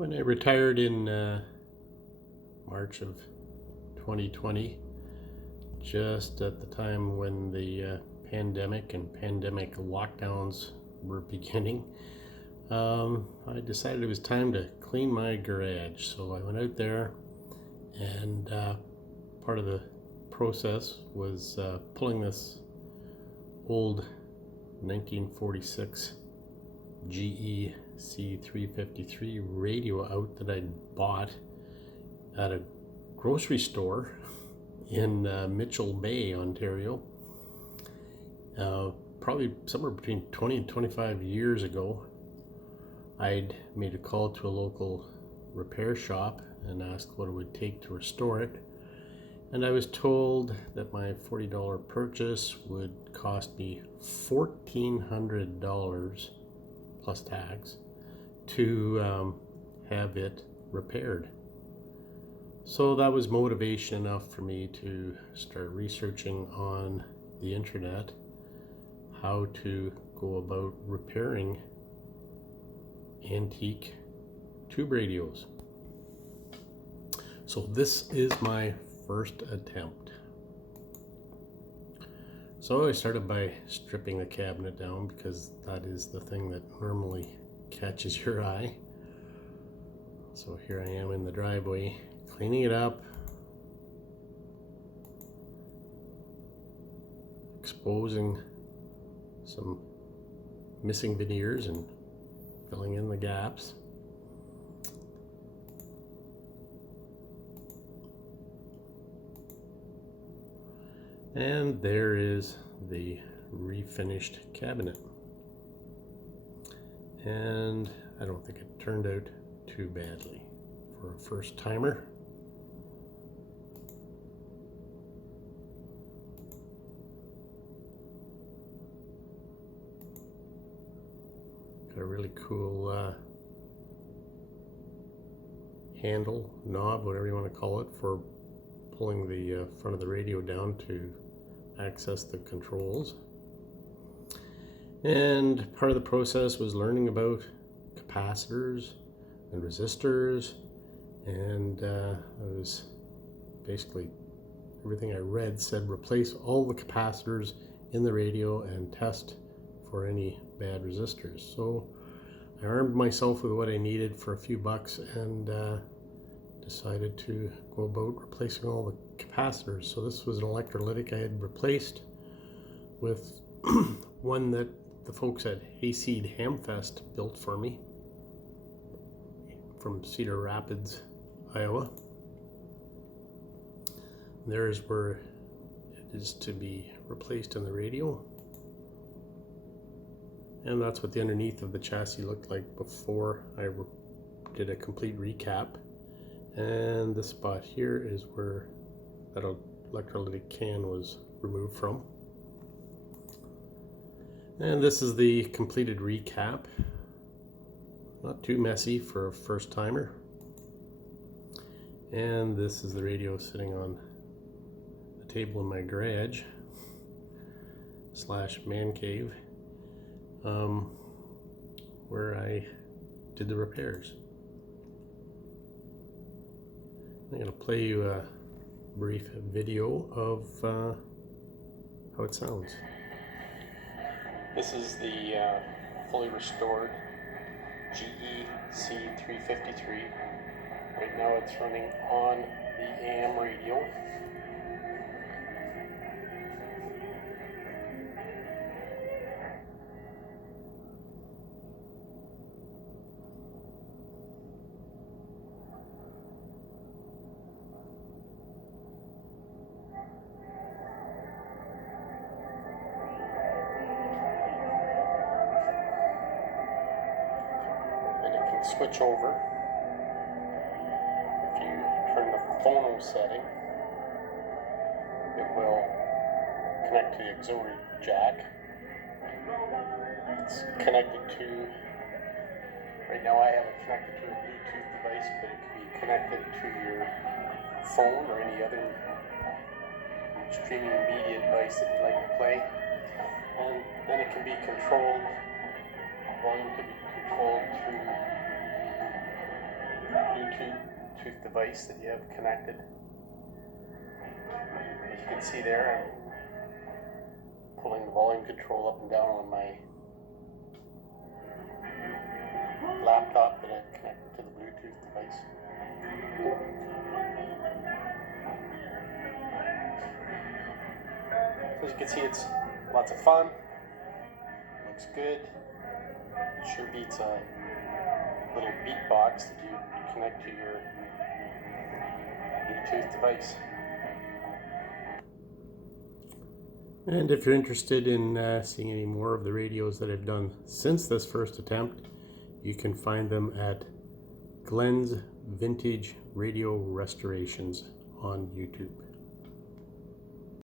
When I retired in March of 2020, just at the time when the pandemic and pandemic lockdowns were beginning, I decided it was time to clean my garage. So I went out there, and part of the process was pulling this old 1946 GE C-353 radio out that I'd bought at a grocery store in Mitchell Bay, Ontario, probably somewhere between 20 and 25 years ago. I'd made a call to a local repair shop and asked what it would take to restore it, and I was told that my $40 purchase would cost me $1,400 plus tax to have it repaired. So that was motivation enough for me to start researching on the internet how to go about repairing antique tube radios. So this is my first attempt. So I started by stripping the cabinet down, because that is the thing that normally catches your eye. So here I am in the driveway, cleaning it up, exposing some missing veneers and filling in the gaps. And there is the refinished cabinet. And I don't think it turned out too badly for a first timer. Got a really cool handle, knob, whatever you want to call it, for pulling the front of the radio down to access the controls. And part of the process was learning about capacitors and resistors, and I was basically, everything I read said replace all the capacitors in the radio and test for any bad resistors. So I armed myself with what I needed for a few bucks and decided to go about replacing all the capacitors. So this was an electrolytic I had replaced with one that the folks at Hayseed Hamfest built for me from Cedar Rapids, Iowa. There's where it is to be replaced in the radio. And that's what the underneath of the chassis looked like before I did a complete recap. And this spot here is where that electrolytic can was removed from. And this is the completed recap. Not too messy for a first timer. And this is the radio sitting on the table in my garage / man cave, where I did the repairs. I'm going to play you a brief video of how it sounds. This is the fully restored GE C-353. Right now it's running on the AM radio. Switch over. If you turn the phono setting, it will connect to the auxiliary jack. It's connected to, right now I have it connected to a Bluetooth device, but it can be connected to your phone or any other streaming media device that you'd like to play. And then it can be controlled, volume can be controlled through Bluetooth device that you have connected. As you can see there, I'm pulling the volume control up and down on my laptop that I've connected to the Bluetooth device. So as you can see, it's lots of fun, looks good, it sure beats a little beatbox that you connect to your Bluetooth device. And if you're interested in seeing any more of the radios that I've done since this first attempt, you can find them at Glenn's Vintage Radio Restorations on YouTube.